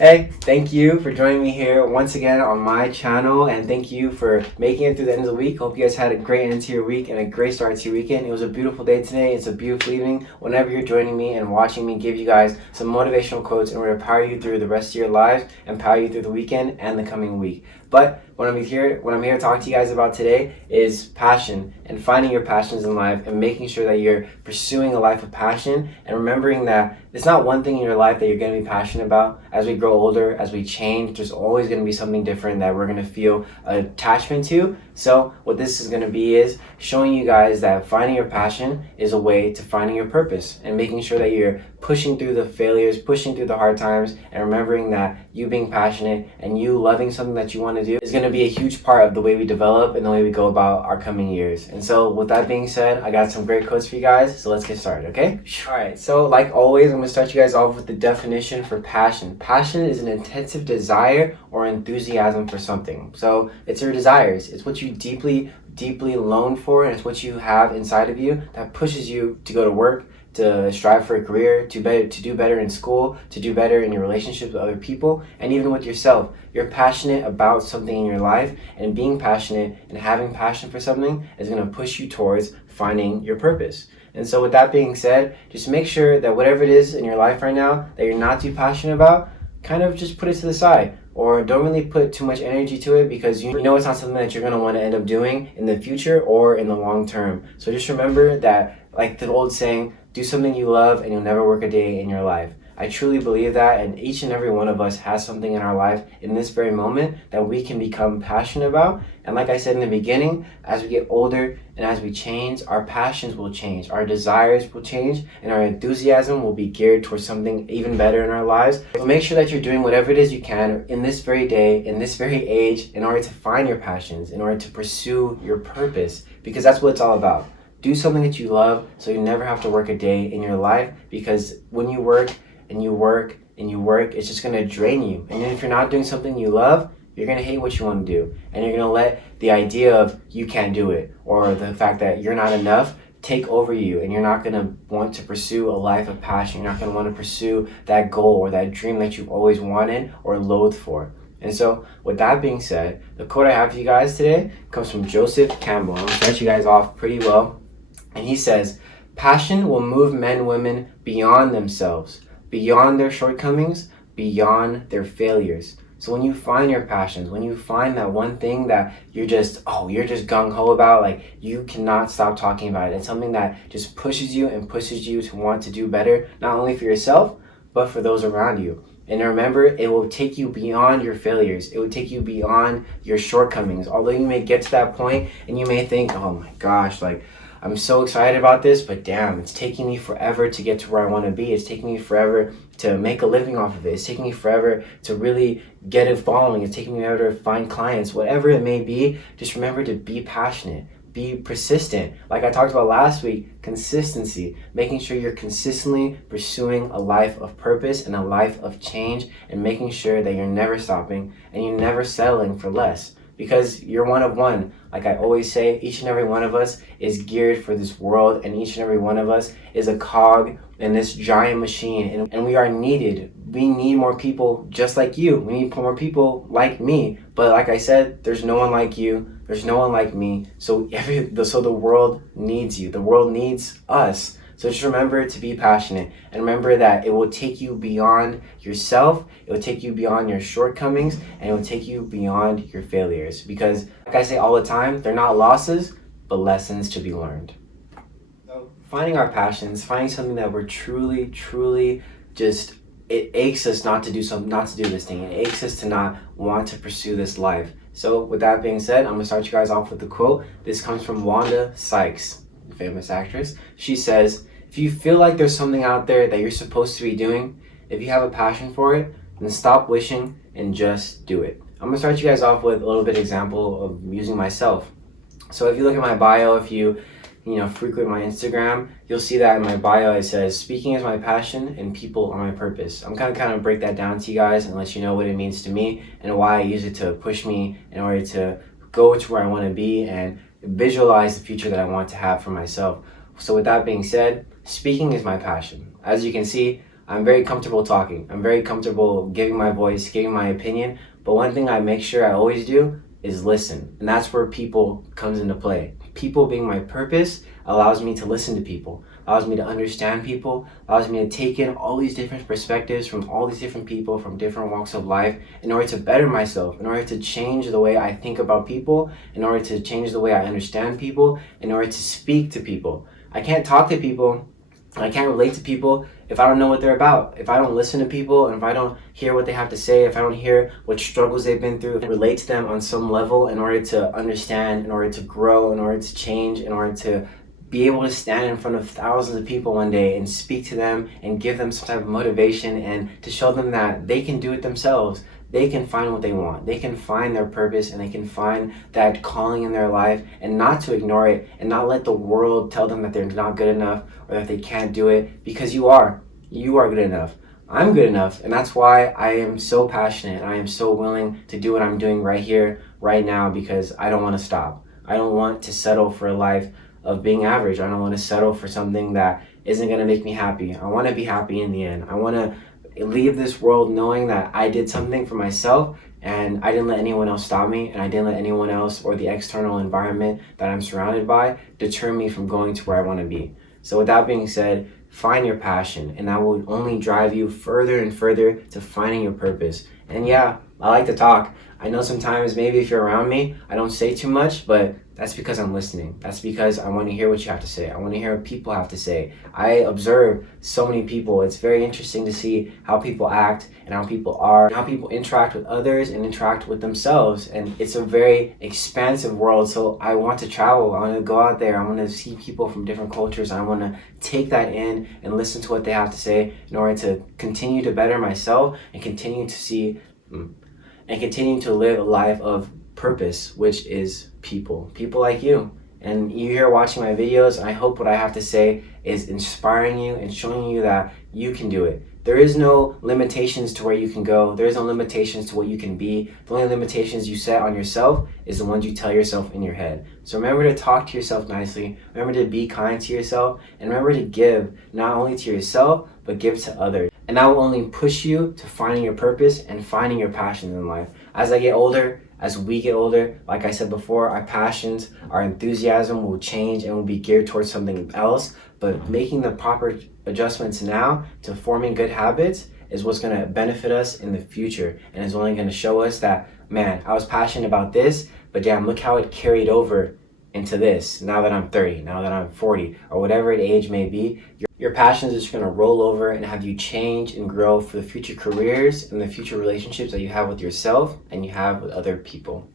Hey, thank you for joining me here once again on my channel, and thank you for making it through the end of the week. Hope you guys had a great end to your week and a great start to your weekend. It was a beautiful day today. It's a beautiful evening. Whenever you're joining me and watching me give you guys some motivational quotes in order to power you through the rest of your lives and power you through the weekend and the coming week. But what I'm here to talk to you guys about today is passion and finding your passions in life and making sure that you're pursuing a life of passion and remembering that it's not one thing in your life that you're going to be passionate about. As we grow older, as we change, there's always going to be something different that we're going to feel attachment to. So what this is going to be is showing you guys that finding your passion is a way to finding your purpose and making sure that you're pushing through the failures, pushing through the hard times, and remembering that you being passionate and you loving something that you want to do is going to be a huge part of the way we develop and the way we go about our coming years. And so with that being said, I got some great quotes for you guys, so let's get started, okay? Alright, so like always, I'm going to start you guys off with the definition for passion. Passion is an intensive desire or enthusiasm for something. So it's your desires. It's what you deeply long for, and it's what you have inside of you that pushes you to go to work, to strive for a career, to do better in school, to do better in your relationships with other people, and even with yourself. You're passionate about something in your life, and being passionate and having passion for something is going to push you towards finding your purpose. And so with that being said, just make sure that whatever it is in your life right now that you're not too passionate about, kind of just put it to the side, or don't really put too much energy to it, because you know it's not something that you're going to want to end up doing in the future or in the long term. So just remember that, like the old saying, do something you love and you'll never work a day in your life. I truly believe that, and each and every one of us has something in our life in this very moment that we can become passionate about. And like I said in the beginning, as we get older and as we change, our passions will change, our desires will change, and our enthusiasm will be geared towards something even better in our lives. So make sure that you're doing whatever it is you can in this very day, in this very age, in order to find your passions, in order to pursue your purpose, because that's what it's all about. Do something that you love so you never have to work a day in your life, because when you work and you work and you work, it's just going to drain you. And then if you're not doing something you love, you're going to hate what you want to do. And you're going to let the idea of you can't do it, or the fact that you're not enough, take over you. And you're not going to want to pursue a life of passion. You're not going to want to pursue that goal or that dream that you've always wanted or loathed for. And so with that being said, the quote I have for you guys today comes from Joseph Campbell. I'm going to start you guys off pretty well. And he says, passion will move men and women beyond themselves, beyond their shortcomings, beyond their failures. So when you find your passions, when you find that one thing that you're just gung-ho about, like you cannot stop talking about it, it's something that just pushes you and pushes you to want to do better, not only for yourself, but for those around you. And remember, it will take you beyond your failures. It will take you beyond your shortcomings. Although you may get to that point and you may think, oh my gosh, like, I'm so excited about this, but damn, it's taking me forever to get to where I want to be. It's taking me forever to make a living off of it. It's taking me forever to really get a following. It's taking me forever to find clients. Whatever it may be, just remember to be passionate. Be persistent. Like I talked about last week, consistency. Making sure you're consistently pursuing a life of purpose and a life of change, and making sure that you're never stopping and you're never settling for less. Because you're one of one. Like I always say, each and every one of us is geared for this world, and each and every one of us is a cog in this giant machine, and we are needed. We need more people just like you. We need more people like me. But like I said, there's no one like you. There's no one like me. So the world needs you. The world needs us. So just remember to be passionate, and remember that it will take you beyond yourself, it will take you beyond your shortcomings, and it will take you beyond your failures. Because like I say all the time, they're not losses, but lessons to be learned. So finding our passions, finding something that we're truly just, it aches us not to do this thing. It aches us to not want to pursue this life. So with that being said, I'm gonna start you guys off with the quote. This comes from Wanda Sykes, famous actress. She says, if you feel like there's something out there that you're supposed to be doing, if you have a passion for it, then stop wishing and just do it. I'm gonna start you guys off with a little bit example of using myself. So if you look at my bio, if you frequent my Instagram, you'll see that in my bio it says, speaking is my passion and people are my purpose. I'm gonna kind of break that down to you guys and let you know what it means to me and why I use it to push me in order to go to where I want to be and visualize the future that I want to have for myself. So with that being said, speaking is my passion. As you can see, I'm very comfortable talking. I'm very comfortable giving my voice, giving my opinion. But one thing I make sure I always do is listen. And that's where people comes into play. People being my purpose allows me to listen to people, allows me to understand people, allows me to take in all these different perspectives from all these different people from different walks of life in order to better myself, in order to change the way I think about people, in order to change the way I understand people, in order to speak to people. I can't talk to people, I can't relate to people if I don't know what they're about, if I don't listen to people, and if I don't hear what they have to say, if I don't hear what struggles they've been through, relate to them on some level in order to understand, in order to grow, in order to change, in order to be able to stand in front of thousands of people one day and speak to them and give them some type of motivation and to show them that they can do it themselves. They can find what they want. They can find their purpose and they can find that calling in their life, and not to ignore it and not let the world tell them that they're not good enough or that they can't do it, because you are. You are good enough. I'm good enough, and that's why I am so passionate. I am so willing to do what I'm doing right here, right now, because I don't want to stop. I don't want to settle for a life of being average. I don't want to settle for something that isn't going to make me happy. I want to be happy in the end. I want to leave this world knowing that I did something for myself and I didn't let anyone else stop me, and I didn't let anyone else or the external environment that I'm surrounded by deter me from going to where I want to be. So with that being said, find your passion, and that will only drive you further and further to finding your purpose. And yeah, I like to talk. I know sometimes maybe if you're around me, I don't say too much, but that's because I'm listening. That's because I want to hear what you have to say. I want to hear what people have to say. I observe so many people. It's very interesting to see how people act and how people are, and how people interact with others and interact with themselves. And it's a very expansive world. So I want to travel. I want to go out there. I want to see people from different cultures. I want to take that in and listen to what they have to say in order to continue to better myself and continue to see and continue to live a life of purpose, which is people like you. And you here watching my videos, and I hope what I have to say is inspiring you and showing you that you can do it. There is no limitations to where you can go. There is no limitations to what you can be. The only limitations you set on yourself is the ones you tell yourself in your head. So remember to talk to yourself nicely. Remember to be kind to yourself. And remember to give, not only to yourself, but give to others. And that will only push you to finding your purpose and finding your passion in life. As I get older, as we get older, like I said before, our passions, our enthusiasm will change and will be geared towards something else. But making the proper adjustments now to forming good habits is what's going to benefit us in the future, and is only going to show us that, man, I was passionate about this, but damn, look how it carried over into this. Now that I'm 30, now that I'm 40, or whatever age may be, your passions are just going to roll over and have you change and grow for the future careers and the future relationships that you have with yourself and you have with other people.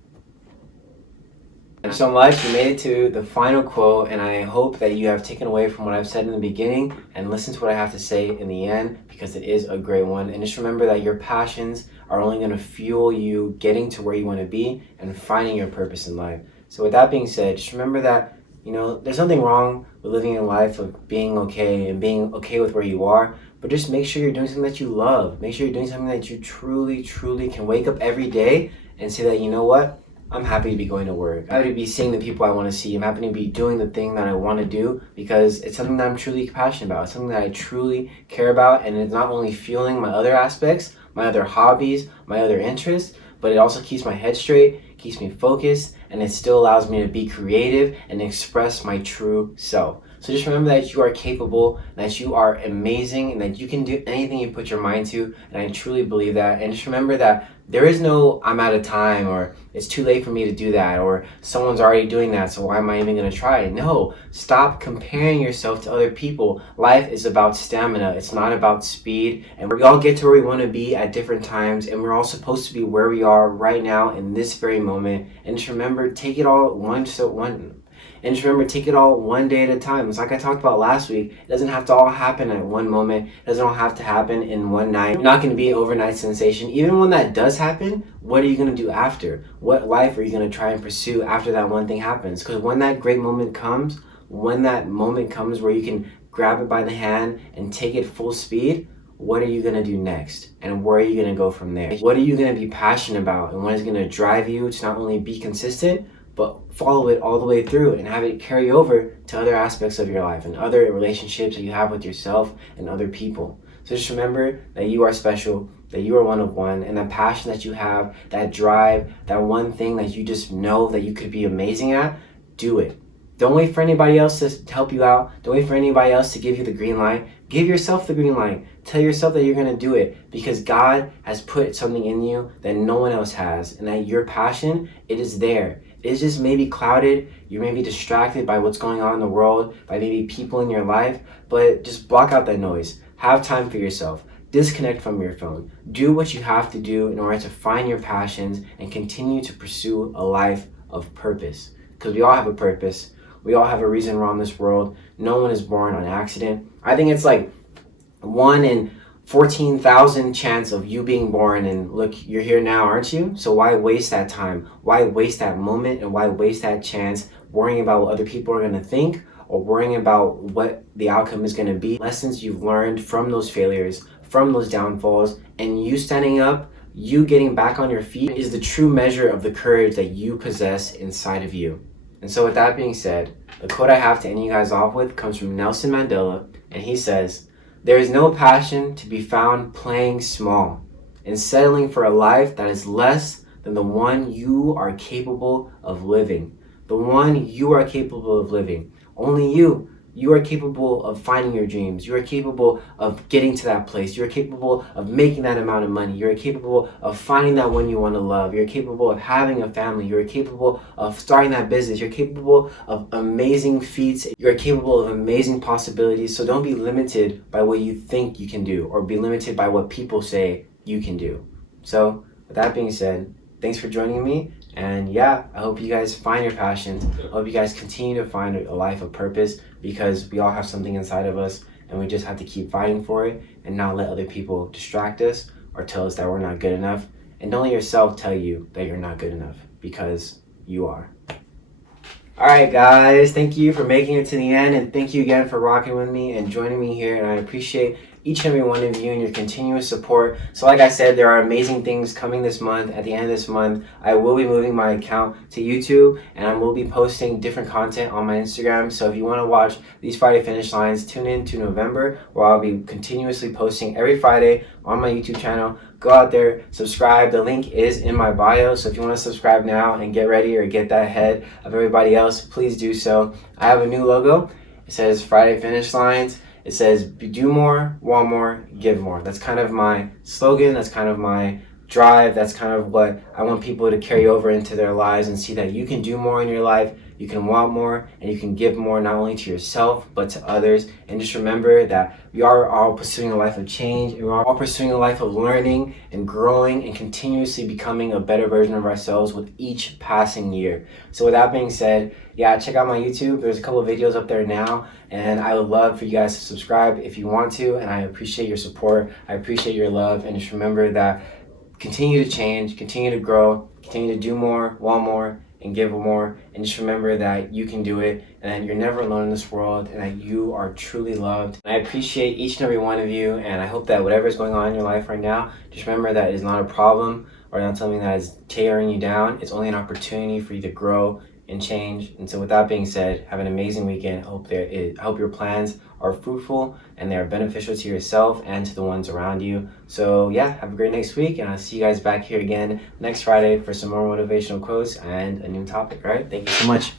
Thank you so much. You made it to the final quote, and I hope that you have taken away from what I've said in the beginning and listened to what I have to say in the end, because it is a great one. And just remember that your passions are only going to fuel you getting to where you want to be and finding your purpose in life. So with that being said, just remember that, there's nothing wrong with living a life of being okay and being okay with where you are, but just make sure you're doing something that you love. Make sure you're doing something that you truly, truly can wake up every day and say that, you know what? I'm happy to be going to work. I'm happy to be seeing the people I want to see. I'm happy to be doing the thing that I want to do because it's something that I'm truly passionate about. It's something that I truly care about, and it's not only fueling my other aspects, my other hobbies, my other interests, but it also keeps my head straight, keeps me focused, and it still allows me to be creative and express my true self. So just remember that you are capable, that you are amazing, and that you can do anything you put your mind to, and I truly believe that. And just remember that there is no I'm out of time, or it's too late for me to do that, or someone's already doing that, so why am I even going to try? No, stop comparing yourself to other people. Life is about stamina. It's not about speed, and we all get to where we want to be at different times, and we're all supposed to be where we are right now in this very moment. And just remember, take it all take it all one day at a time. It's like I talked about last week. It doesn't have to all happen at one moment. It doesn't all have to happen in one night. You're not going to be an overnight sensation. Even when that does happen, what are you going to do after? What life are you going to try and pursue after that one thing happens? Because when that great moment comes, when that moment comes where you can grab it by the hand and take it full speed, what are you going to do next? And where are you going to go from there? What are you going to be passionate about? And what is going to drive you to not only be consistent, but follow it all the way through and have it carry over to other aspects of your life and other relationships that you have with yourself and other people. So just remember that you are special, that you are one of one, and the passion that you have, that drive, that one thing that you just know that you could be amazing at, do it. Don't wait for anybody else to help you out. Don't wait for anybody else to give you the green light. Give yourself the green light. Tell yourself that you're going to do it because God has put something in you that no one else has, and that your passion, it is there. It is just maybe clouded. You may be distracted by what's going on in the world, by maybe people in your life, but just block out that noise. Have time for yourself. Disconnect from your phone. Do what you have to do in order to find your passions and continue to pursue a life of purpose. Because we all have a purpose. We all have a reason we're on this world. No one is born on accident. I think it's like 1 in 14,000 chance of you being born, and look, you're here now, aren't you? So why waste that time? Why waste that moment, and why waste that chance worrying about what other people are going to think, or worrying about what the outcome is going to be? Lessons you've learned from those failures, from those downfalls, and you standing up, you getting back on your feet is the true measure of the courage that you possess inside of you. And so with that being said, the quote I have to end you guys off with comes from Nelson Mandela, and he says, "There is no passion to be found playing small and settling for a life that is less than the one you are capable of living." The one you are capable of living. Only you. You are capable of finding your dreams. You are capable of getting to that place. You're capable of making that amount of money. You're capable of finding that one you want to love. You're capable of having a family. You're capable of starting that business. You're capable of amazing feats. You're capable of amazing possibilities. So don't be limited by what you think you can do, or be limited by what people say you can do. So with that being said, thanks for joining me. And yeah, I hope you guys find your passions. I hope you guys continue to find a life of purpose, because we all have something inside of us, and we just have to keep fighting for it and not let other people distract us or tell us that we're not good enough. And don't let yourself tell you that you're not good enough, because you are. All right, guys, thank you for making it to the end, and thank you again for rocking with me and joining me here. And I appreciate each and every one of you and your continuous support. So like I said, there are amazing things coming this month. At the end of this month, I will be moving my account to YouTube, and I will be posting different content on my Instagram. So if you want to watch these Friday finish lines, tune in to November, where I'll be continuously posting every Friday on my YouTube channel. Go out there, subscribe. The link is in my bio. So if you want to subscribe now and get ready, or get that ahead of everybody else, please do so. I have a new logo. It says Friday Finish Lines. It says, do more, want more, give more. That's kind of my slogan. That's kind of my drive. That's kind of what I want people to carry over into their lives, and see that you can do more in your life, you can want more, and you can give more, not only to yourself, but to others. And just remember that we are all pursuing a life of change, and we're all pursuing a life of learning and growing and continuously becoming a better version of ourselves with each passing year. So with that being said, yeah, check out my YouTube. There's a couple of videos up there now, and I would love for you guys to subscribe if you want to, and I appreciate your support. I appreciate your love, and just remember that continue to change, continue to grow, continue to do more, want more, and give more. And just remember that you can do it, and that you're never alone in this world, and that you are truly loved. And I appreciate each and every one of you, and I hope that whatever is going on in your life right now, just remember that it is not a problem or not something that is tearing you down. It's only an opportunity for you to grow and change. And so with that being said, have an amazing weekend. I hope your plans are fruitful and they are beneficial to yourself and to the ones around you. So yeah, have a great next week, and I'll see you guys back here again next Friday for some more motivational quotes and a new topic. All right, thank you so much.